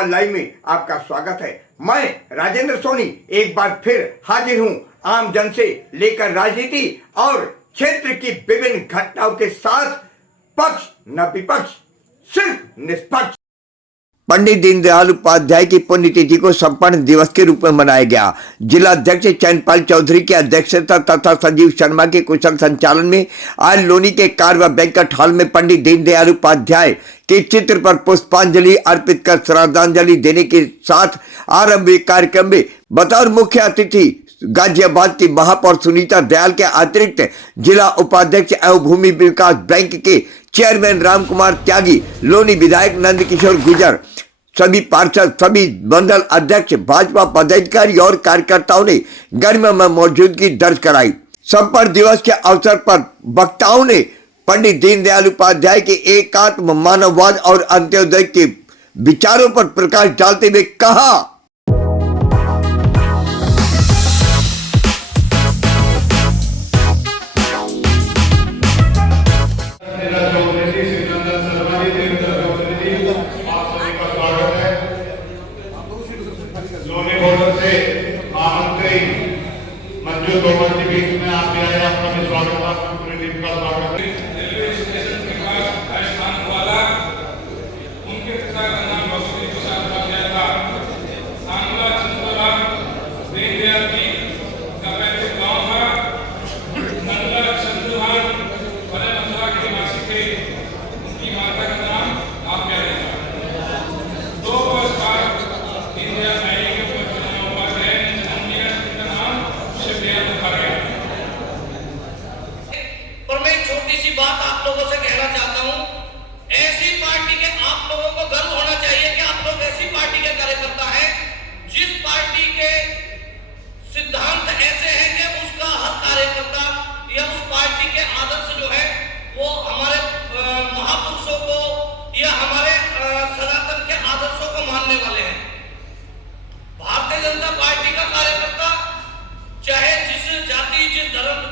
सवाल लाइव में आपका स्वागत है। मैं राजेंद्र सोनी एक बार फिर हाजिर हूं आम जन से लेकर राजनीति और क्षेत्र की विभिन्न घटनाओं के साथ, पक्ष न विपक्ष, सिर्फ निष्पक्ष। पंडित दीनदयाल उपाध्याय की पुण्यतिथि को संपन्न दिवस के रूप में मनाया गया। जिला अध्यक्ष चैनपाल चौधरी की अध्यक्षता तथा संजीव शर्मा के कुशल संचालन में आज लोनी के कार व बैंक्वेट हॉल में पंडित दीनदयाल उपाध्याय के चित्र पर पुष्पांजलि अर्पित कर श्रद्धांजलि देने के साथ आरंभ हुए कार्यक्रम में बतौर मुख्य अतिथि गाजियाबाद की महापौर सुनीता दयाल के अतिरिक्त जिला उपाध्यक्ष एवं भूमि विकास बैंक के चेयरमैन राम कुमार त्यागी, लोनी विधायक नंद किशोर गुर्जर, सभी पार्षद, सभी मंडल अध्यक्ष, भाजपा पदाधिकारी और कार्यकर्ताओं ने गरिमामय मौजूदगी दर्ज कराई। संपन्न दिवस के अवसर पर वक्ताओं ने पंडित दीनदयाल उपाध्याय के एकात्म मानववाद और अंत्योदय के विचारों पर प्रकाश डालते हुए कहा,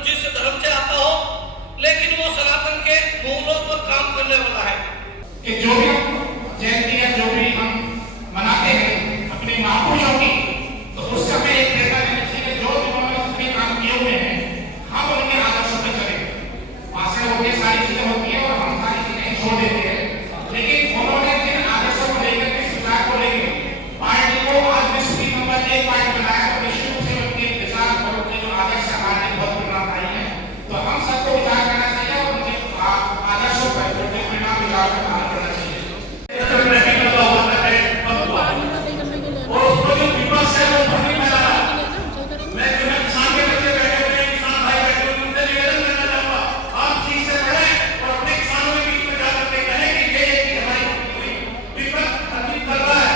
जिस धर्म से आता हो, लेकिन वो सनातन के मूलों पर काम करने वाला है। कि जो भी जयंती है, जो भी हम मनाते हैं अपने महापुरुषों की, तो उस समय एक प्रेरणा देनी चाहिए। जो जिन्होंने अपने काम किए हुए हैं, हम उनके आदर्शों पे चले। भाषण होती है, सारी चीजें होती है और हम सारी चीजें छोड़ देते हैं, लेकिन उन्होंने जिन आदर्शों को लेकर के, शिक्षा को लेकर पार्टी को आज विश्व नंबर 1 पार्टी बनाया, तो विश्व से उनके विचार और उनके जो आदर्श हमारे बहुत प्रेरणादायी है। तो हम सबको विचार करना चाहिए और उनके आदर्शों पर उनके परिणाम विचार पर काम करना चाहिए। और उसको जो विपक्ष है वो भरने में लगा। मैं जो है किसान के बच्चे बैठे हुए हैं, किसान भाई बैठे हुए, उनसे निवेदन करना चाहूँगा, आप ठीक से पढ़ें और अपने किसानों के बीच में जाकर के कहें कि ये हमारी विपक्ष हरकत कर रहा है।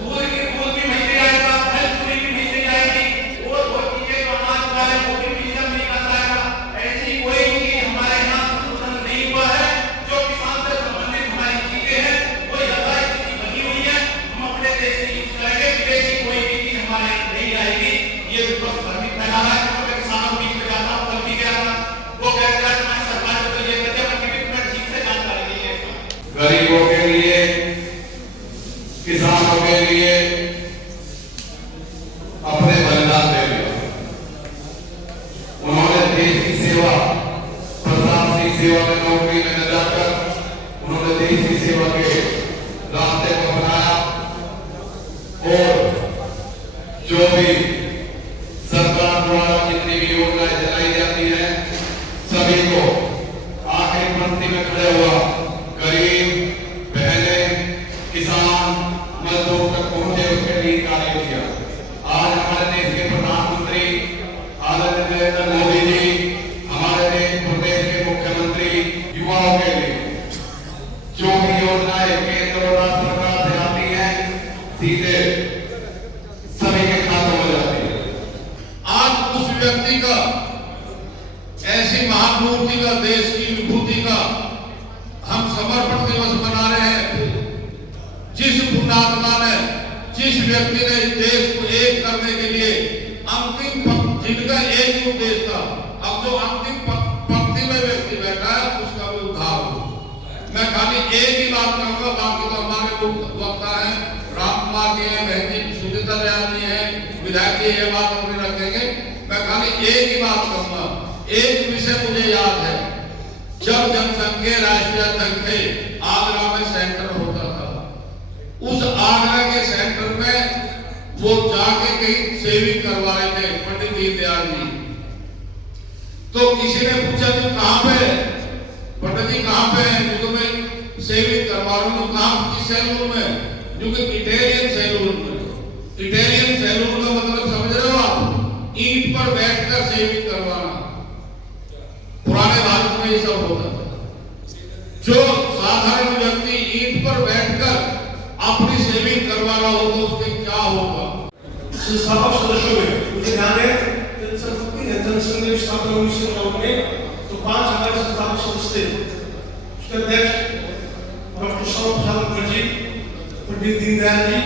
दूध भी भेजते जाएगा, फल पूरी भी भेजते जाएगी, और वो चीजें जो अनाज हुआ है वो भी मिशन नहीं कर जाएगा। ऐसी कोई चीज हमारे यहाँ संशोधन नहीं हुआ है। जो किसान से संबंधित हमारी चीजें हैं वो यथावत बनी हुई है। हम अपने देश की यूज करेंगे, विदेशी कोई भी चीज हमारे यहाँ नहीं आएगी। ये विपक्ष भ्रमित फैला रहा है। मैं किसानों के बीच में जाता हूँ, कल भी गया था, वो कहते हैं मैं सरकार को तो ये कहते हैं मैं ठीक से जानकारी दीजिए। गरीबों के लिए, किसानों के लिए अपने बलिदान दे दिया। उन्होंने देश की सेवा, प्रशासनिक सेवा में नौकरी में न जाकर उन्होंने देश की सेवा के रास्ते को अपनाया और जो भी सरकार द्वारा जितनी भी योजनाएं चलाई जाती हैं सभी को आखिरी पंक्ति में खड़े हुआ गरीब, बहनें, किसान, मजदूर तक पहुंचे, उसके लिए कार्य किया। आज हमारे देश के प्रधानमंत्री आदरणीय नरेंद्र मोदी जी, हमारे देश प्रदेश के मुख्यमंत्री युवाओं के लिए जो भी योजनाएं केंद्र और राज्य सरकार से आती हैं सीधे सभी के खातों में जाती है। आज उस व्यक्ति का, ऐसी महामूर्ति का, देश की विभूति का हम समर्पण दिवस मना रहे हैं। जिस पुण्यात्मा ने, जिस व्यक्ति ने इस देश को एक करने के लिए अंतिम जिनका एक ही उद्देश्य था, अब जो अंतिम पंक्ति में व्यक्ति बैठा है उसका भी उद्धार हो। मैं खाली एक ही बात कहूंगा, बाकी तो हमारे लोग वक्ता है बात अपनी रखेंगे। मैं खाली एक ही बात कहूंगा, एक विषय मुझे याद है, जब जनसंघ के राष्ट्रीय अध्यक्ष थे, आगरा में सेंटर होता था, उस आगरा के सेंटर में वो जाके कहीं सेविंग करवा रहे थे पंडित दीनदयाल जी। तो किसी ने पूछा कि कहां पे पंडित जी, कहां पे है? जो मैं सेविंग करवा रहा हूं। कहां? किस सैलून में? जो कि इटालियन सैलून में। इटालियन सैलून का मतलब समझ रहे हो आप? ईंट पर बैठकर सेविंग करवाना। पुराने भारत में ये सब होता था। जो साधारण व्यक्ति ईंट पर बैठकर अपनी सेविंग करवा रहा हो तो उसके क्या होगा? संस्थापक सदस्यों में मुझे ध्यान है जनसंघ की स्थापना 1959 में, तो 5 हमारे संस्थापक सदस्य थे। उसके अध्यक्ष डॉक्टर श्यामा प्रसाद मुखर्जी, पंडित दीनदयाल जी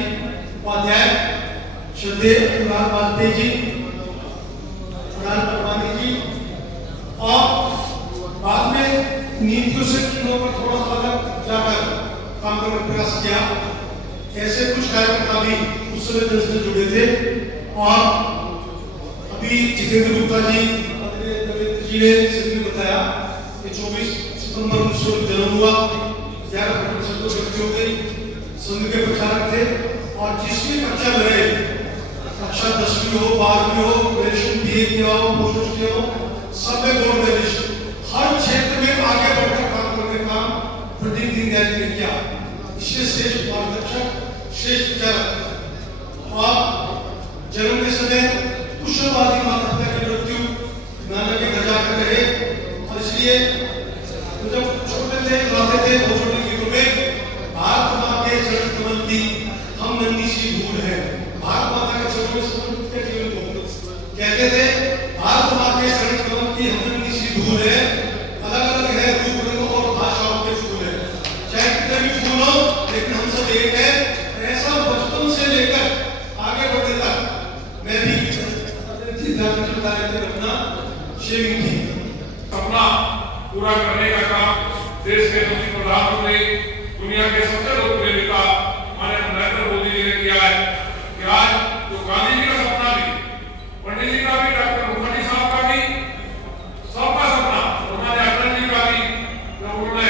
उपाध्याय, श्रद्धेय अनुराग वाजपेयी जी, प्रधान परमानी जी, और बाद में नीतियों से चीजों पर थोड़ा सा अलग जाकर काम करने का प्रयास किया। ऐसे कुछ कार्यकर्ता भी उस समय जनसंघ जुड़े थे। और अभी जितेंद्र गुप्ता जी ने सभी बताया कि 24 सितंबर 1900 जन्म हुआ, 11 फरवरी को मृत्यु हो गई। संघ के प्रचारक थे और जिस भी कक्षा में रहे, कक्षा 10वीं हो, 12वीं हो, ग्रेजुएशन बीए किया हो, पोस्ट किया हो, सब में बोर्ड में हर क्षेत्र में आगे बढ़कर काम करने का पंडित दीनदयाल जी ने किया। इसलिए श्रेष्ठ मार्गदर्शक, श्रेष्ठ विचारक। और जन्म के समय कुशलवादी माता पिता की मृत्यु नाना के घर जाकर रहे। और इसलिए जब छोटे थे, गाते थे छोटे गीतों में, भारत माता के चरण कमल की हम नन्ही सी धूल है। भारत माता के चरणों में समर्पित के जीवन को कहते थे, भारत माता के चरण कमल की हम नन्ही सी धूल है। अलग अलग है रूप रंग और भाषाओं के फूल है, चाहे कितने भी फूल हो, लेकिन हम सब एक है। ऐसा बचपन से लेकर आगे बढ़ने तक मैं भी अपना शेविंग की सपना पूरा करने का काम देश के यशस्वी प्रधानमंत्री, दुनिया के सबसे लोकप्रिय नेता माननीय नरेंद्र मोदी जी ने किया है कि आज जो गांधी जी का सपना भी, पंडित जी का भी, डॉक्टर मुखर्जी साहब का भी, सबका सपना, उन्होंने अटल जी का भी, जब उन्होंने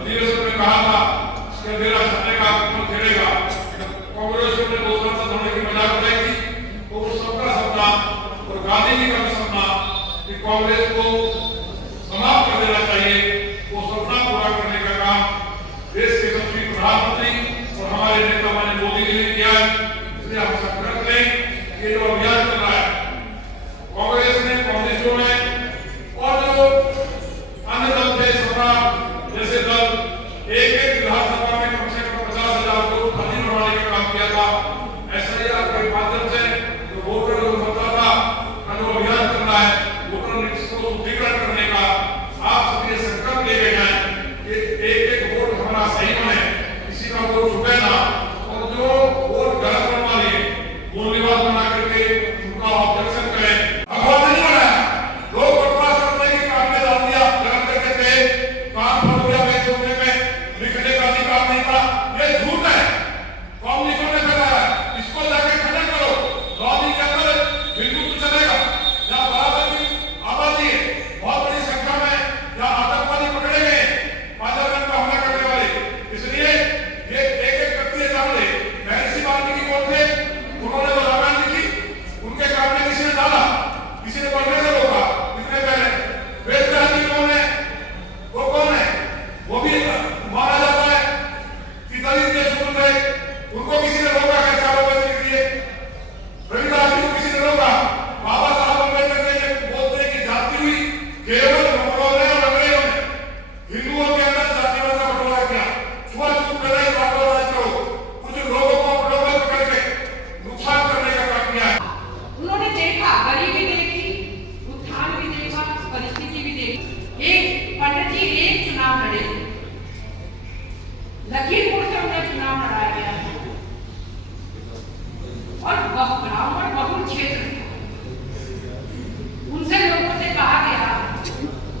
अधिवेशन में कहा था कि मेरा सपने का कमल खिलेगा, कांग्रेस ने 2 सांसद होने की मजाक उड़ाई थी, तो उस सबका सपना और गांधी जी का भी सपना कि कांग्रेस को समाप्त कर देना चाहिए, वो सपना पूरा करने का काम देश के यशस्वी प्रधानमंत्री और हमारे नेता माननीय मोदी जी ने किया है। इसलिए हम संकल्प लें कि ये जो अभियान चल रहा है, कांग्रेस ने, कम्युनिस्टों ने और जो अन्य दल थे, सपा जैसे दल, एक विधानसभा में कम से कम 50,000 लोग खाली बनवाने का काम किया था। ऐसा ही आपके माध्यम से जो वोटर मतदाता का जो अभियान चल रहा है, वोटर लिस्ट को सुदृढ़ करने का, आप सभी संकल्प ले गए हैं कि एक वोट हमारा सही बने, किसी का वोट छुपे ना, और जो वोट गलत बनवा लिए मूल्यवान बना करके उनका ऑब्जेक्शन करें। भगवान नहीं बनाया, लोग बकवास करने की काम में डाल दिया, गलत करके थे, काम पर हो गया, मैं छोड़ने में लिखने का अधिकार नहीं था, ये झूठ है, कम्युनिस्टों ने फैलाया, इसको जाके खंडन करो। लॉबी के अंदर हिंदुत्व चलेगा, या बराबर की आबादी है, बहुत बड़ी संख्या में या आतंकवादी पकड़े गए, पार्लियामेंट पर हमला करने वाले, इसलिए ये एक व्यक्ति जान ले, महर्षि वाल्मीकि कौन थे? उन्होंने वो रामायण लिखी, उनके काम में किसी ने डाला, किसी ने पढ़ने से रोका, कितने पहले वेद व्यास जी कौन है? वो कौन है? वो भी माना जाता है कि दलित के शूद्र थे, उनको किसी ने रोका क्या? 4 बजे लिख दिए। रविदास जी को किसी ने रोका? बाबा साहब अम्बेडकर ने बोलते हैं कि जाति हुई केवल मुगलों ने और अंग्रेजों ने, हिंदुओं के अंदर जातिवाद का बंटवारा किया, छुआछूत पैदा ही बात करो, कुछ लोगों को अपने ऊपर पकड़ के नुकसान करने का काम किया है। उन्होंने देखा, गरीबी देखी, उत्थान भी देखा, परिस्थिति भी देखी। एक पंडित जी एक चुनाव लड़े, लखीमपुर से उन्हें चुनाव लड़ाया गया और ब्राह्मण बहुल क्षेत्र, उनसे लोगों से कहा गया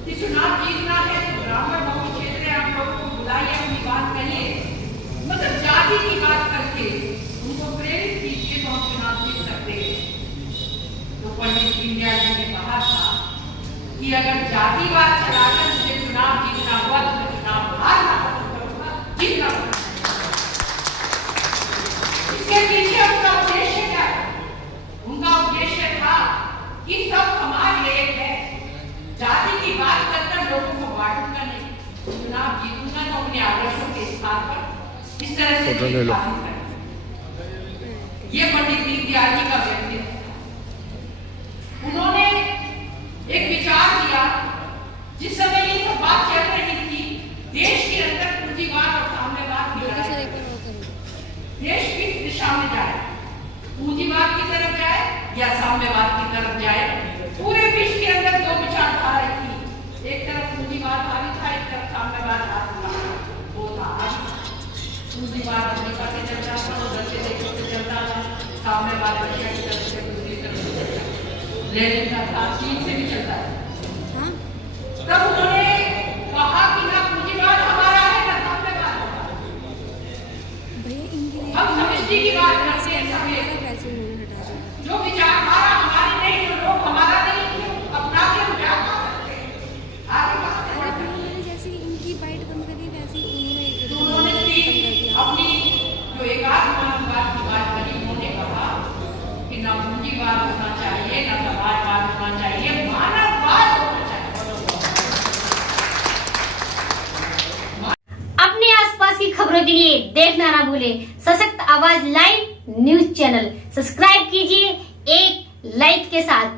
कि चुनाव जीतना है तो ब्राह्मण बहुल क्षेत्र है, आप लोगों को बुलाइए, अपनी बात करिए, मतलब जाति की बात करके उनको प्रेरित कीजिए तो हम चुनाव जीत सकते हैं। कि अगर जातिवाद चलाकर मुझे चुनाव जीतना हुआ तो मैं चुनाव हारना पसंद करूंगा, जीतना पसंद करूंगा। इसके पीछे उनका उद्देश्य क्या है? उनका उद्देश्य था कि सब समाज एक है, जाति की बात करकर लोगों को बांटूंगा नहीं, चुनाव जीतूंगा तो अपने आदर्शों के स्थान पर इस तरह से जीत हासिल करें। ये पंडित दीनदयाल जी का व्यक्तित्व था। उन्होंने एक विचार दिया, जिस समय ये सब बात चल रही थी, देश के अंदर पूंजीवाद और साम्यवाद देश किस दिशा में जाए, पूंजीवाद की तरफ जाए या साम्यवाद की तरफ जाए। पूरे विश्व के अंदर दो विचारधाराएं थी, एक तरफ पूंजीवाद हावी था, एक तरफ साम्यवाद हावी था। वो था पूंजीवाद अमेरिका से चलता था, उधर से देशों से चलता था, साम्यवाद रशिया की तरफ से दूसरी तरफ से चलता था, लेनिन का था, चीन से भी चलता था। तब उन्होंने कहा कि ना पूंजीवाद हमारा है ना साम्यवाद हमारा। हम समष्टि की बात करते हैं, जो विचारधारा हमारी नहीं, जो लोग हमारा नहीं, अपना के विचार करते हैं, आगे बढ़ते जैसे इनकी बाइट बंद करी वैसे ही उन्होंने अपनी जो एकात्मवाद की बात करी, उन्होंने कहा कि ना पूंजीवाद होना चाहिए, ना समाजवाद होना चाहिए, मानववाद होना चाहिए। अपने आसपास की खबरों के लिए देखना ना भूले सशक्त आवाज लाइव न्यूज चैनल। सब्सक्राइब कीजिए एक लाइक के साथ।